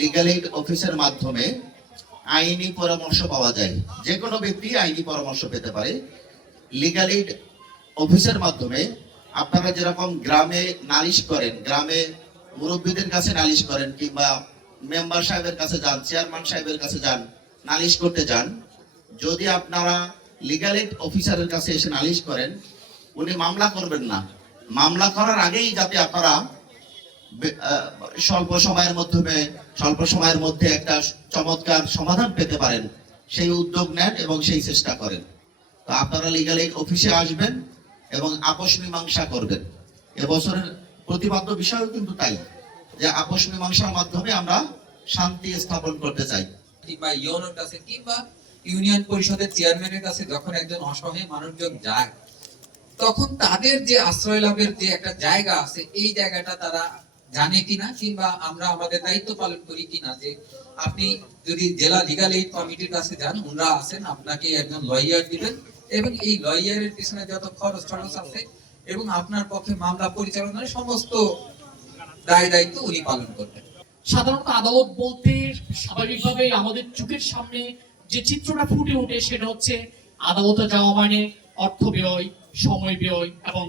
Legal aid অফিসের মাধ্যমে আইনি পরামর্শ পাওয়া যায়। যে কোনো ব্যক্তি আইনি পরামর্শ পেতে পারে। লিগাল এইড অফিসের মাধ্যমে আপনারা যেরকম গ্রামে নালিশ করেন, গ্রামে মুরব্বীদের কাছে নালিশ করেন কিংবা মেম্বার সাহেবের কাছে যান, চেয়ারম্যান সাহেবের কাছে যান, নালিশ করতে যান, যদি আপনারা লিগাল এইড অফিসারের কাছে এসে নালিশ করেন, উনি মামলা করবেন না। মামলা করার আগেই যাতে আপনারা স্বল্প সময়ের মাধ্যমে স্বল্প সময়ের মধ্যে একটা চমৎকার সমাধান পেতে পারেন। সেই উদ্যোগ নেন এবং সেই চেষ্টা করেন। তো আপনারা লিগাল এইড অফিসে আসবেন এবং আপোষ মীমাংসা করবেন। এবছরের প্রতিপাদ্য বিষয়ও কিন্তু তাই, যে আপোষ মীমাংসার মাধ্যমে আমরা শান্তি স্থাপন করতে চাই। কিংবা ইউনোর কাছে, কিংবা ইউনিয়ন পরিষদের চেয়ারম্যানের কাছে যখন একজন অসহায় মানুষজন যায়, তখন তাদের যে আশ্রয় লাভের যে একটা জায়গা আছে, এই জায়গাটা তারা জানে কিনা কিংবা আমরা আমাদের দায়িত্ব পালন করি কিনা যে আপনি যদি জেলা লিগাল এইড কমিটির কাছে যান ওনারা আছেন, আপনাকে একজন লয়ার দিবেন এবং এই লয়ারের পিছনে যত খরচ টরচ আছে এবং আপনার পক্ষে মামলা পরিচালনার সমস্ত দায় দায়িত্ব উনি পালন করবেন। সাধারণত আদালত বলতে স্বাভাবিকভাবে আমাদের চোখের সামনে যে চিত্রটা ফুটে ওঠে সেটা হচ্ছে আদালতে যাওয়া মানে অর্থ ব্যয়, সময় ব্যয় এবং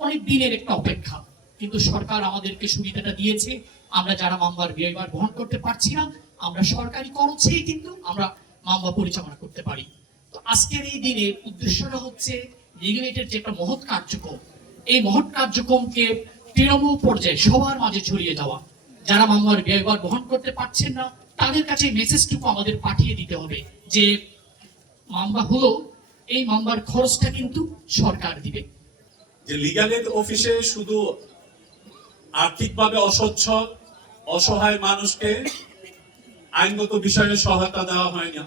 অনেক দিনের একটা অপেক্ষা। কিন্তু সরকার আমাদেরকে সুবিধাটা দিয়েছে। আমরা যারা মামলার ব্যয়ভার বহন করতে পারছি না, আমরা সরকারি খরচেই কিন্তু আমরা মামলা পরিচালনা করতে পারি। তো আজকের এই দিনে উদ্দেশ্যটা হচ্ছে রেগুলেটের যে একটা মহৎ কার্যক্রম, এই মহৎ কার্যক্রমকে তৃণমূল পর্যায়ে সবার মাঝে ছড়িয়ে যাওয়া যারা মামলার ব্যয়ভার বহন করতে পারছেন না, তাদের কাছে মেসেজটুকু আমাদের পাঠিয়ে দিতে হবে যে, মামলা হলো, এই মামলার খরচটা কিন্তু সরকার দিবে। যে লিগাল এড অফিসে শুধু আর্থিকভাবে অসচ্ছল অসহায় মানুষকে আইনগত বিষয়ে সহায়তা দেওয়া হয় না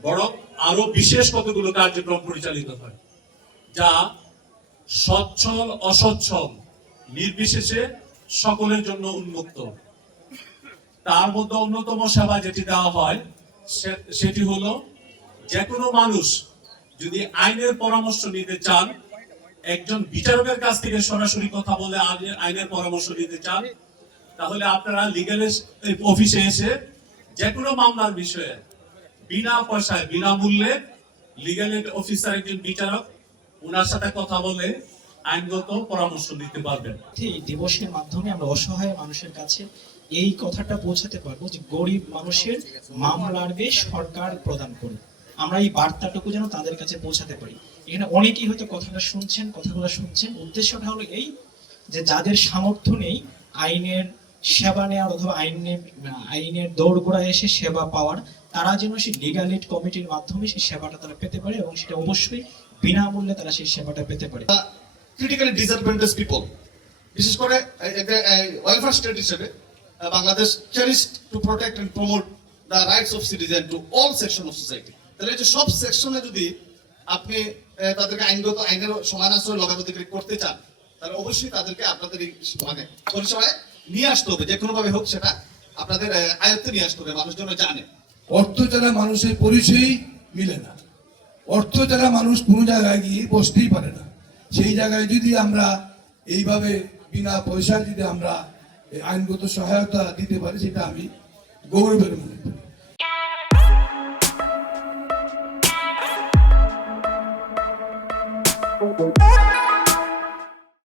বরং আরও বিশেষ কতগুলো কার্যক্রম পরিচালিত হয়, যা সচ্ছল, অসচ্ছল, নির্বিশেষে সকলের জন্য উন্মুক্ত। তার মধ্যে অন্যতম সেবা যেটি দেওয়া হয় সেটি হলো যে কোনো মানুষ যদি আইনের পরামর্শ নিতে চান একজন বিচারকের কাছ থেকে সরাসরি কথা বলে আইনের- পরামর্শ নিতে চান, তাহলে আপনারা লিগাল অফিসে এসে যে কোনো মামলার বিষয়ে বিনা পয়সায় বিনামূল্যে লিগাল অফিসার একজন বিচারক ওনার সাথে কথা বলে আইনগত পরামর্শ দিতে পারবেন। এই দিবসের মাধ্যমে আমরা অসহায় মানুষের কাছে এই কথাটা পৌঁছাতে পারব যে গরিব মানুষের মামলার সরকার প্রদান করে আমরা এই বার্তাটুকু যেন তাদের কাছে পৌঁছাতে পারি। এখানে অনেকেই হয়তো কথাটা শুনছেন, কথাগুলো শুনছেন। উদ্দেশ্যটা হলো এই যে যাদের সামর্থ্য নেই, আইনের সেবা নেওয়ার অথবা আইনের আইনের দৌড়গোড়ায় এসে সেবা পাওয়ার, তারা যেন সেই লিগাল এইড কমিটির মাধ্যমে সেই সেবাটা তারা পেতে পারে এবং সেটা অবশ্যই বিনামূল্যে তারা সেই সেবাটা পেতে পারে। ক্রিটিক্যালি ডিসঅ্যাডভান্টেজ পিপল বিশেষ করে ওয়েলফেয়ার স্টেট হিসেবে Bangladesh cherish to protect and promote the rights of citizen to all section of society তাহলে যে সব সেকশনে যদি আপনি তাদেরকে আইনগত, আইনের সমান আশ্রয় লগাধিকারী করতে চান, তাহলে অবশ্যই তাদেরকে আপনাদের মানে পরিষেবায় নিয়ে আসতে হবে, যে কোনো ভাবে হোক সেটা আপনাদের আয়ত্তে নিয়ে আসতে হবে মানুষ যেন জানে। অর্থ ছাড়া মানুষের পরিচয়ই মিলে না। অর্থ ছাড়া মানুষ কোনো জায়গায় গিয়ে বসতেই পারে না। সেই জায়গায় যদি আমরা এইভাবে বিনা পয়সায় যদি আমরা আইনগত সহায়তা দিতে পারি, সেটা আমি গৌরবের মনে করি। Oh.